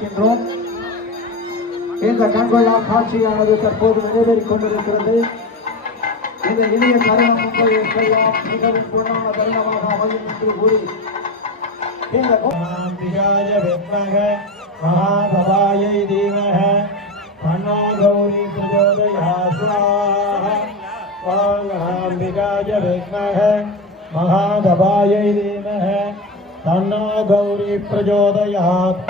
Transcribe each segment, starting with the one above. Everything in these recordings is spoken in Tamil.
இருக்கின்றோம். இந்த கண்கொள்ளா காட்சியானது தற்போது நிறைவேறிக் கொண்டிருக்கிறது. இந்த இனிய தருணம் உங்கள் எல்லாம் மிகவும் பொன்னான தருணமாக அமையும் என்று கூறி இந்த மகாபவாயை தீமஹ தன்னோ கௌரி பிரச்சோதயாத் ஸ்வாஹா. அம்பிகாய வித்மஹ மகாபவாயை தீமஹ தன்னோ கௌரி பிரச்சோதயாத்.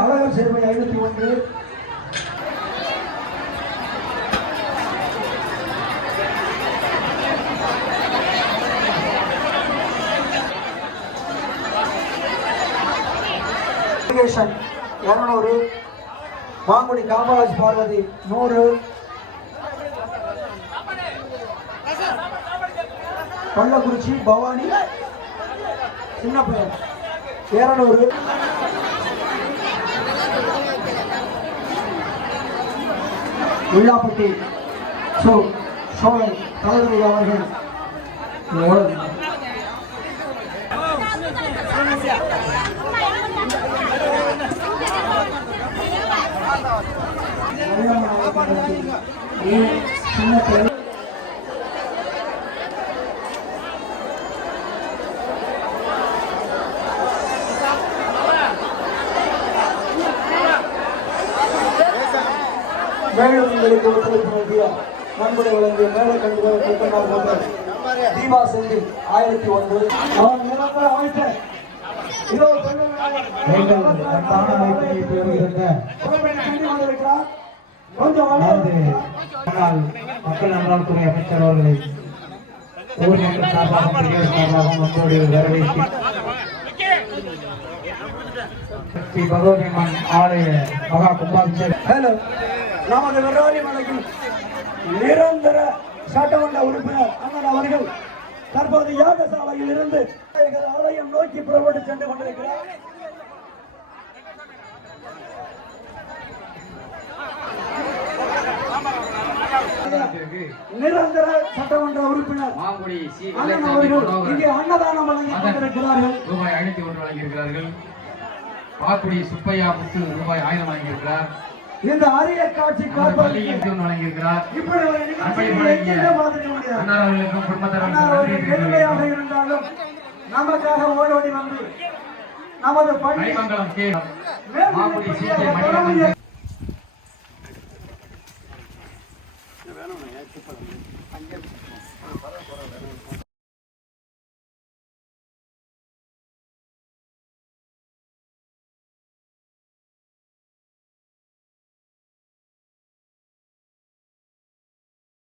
அழகர் சேர்வை 51 200 மாங்குடி காமராஜ் பார்வதி 100 கள்ளக்குறிச்சி பவானி சின்ன பையன் 200 உள்ளாப்பட்டி சோலை தலைவர் அவர்கள் மேலும் உங்களுக்கு ஒத்துழைப்பு நல்கிய நன்கொடை வழங்கிய மேல கண்டுகள் தீபா செந்தில் 1009 அவன் நிரந்தர அமைச்சர் மக்கள் நல்வாழ்வுத்துறை அமைச்சர் அவர்களை ஊர் மக்கள் சார்பாகவும் மக்களுடைய வரவேற்பு ஸ்ரீ பகவதியம்மன் ஆலய மகா கும்பாபிஷேகம் நமது வெறாரி மலையில் நிரந்தர சட்டமன்ற உறுப்பினர் அண்ணன் அவர்கள் தற்போது யாகசாலையில் இருந்து ஆலயம் நோக்கி புறப்பட்டு சென்று கொண்டிருக்கிறார். நிரந்தர சட்டமன்ற உறுப்பினர் அண்ணன் அவர்கள் இங்கே அன்னதானம் வழங்கி கொண்டிருக்கிறார்கள். ரூபாய் 501 வழங்கியிருக்கிறார்கள். பாக்குடி சுப்பையா முத்து ரூபாய் 1000 வழங்கியிருக்கிறார். இந்த அரிய காட்சி வழங்கியிருக்கிறார். பெருமையாக இருந்தாலும் நமக்காக ஓடோடி வந்து நமது பணி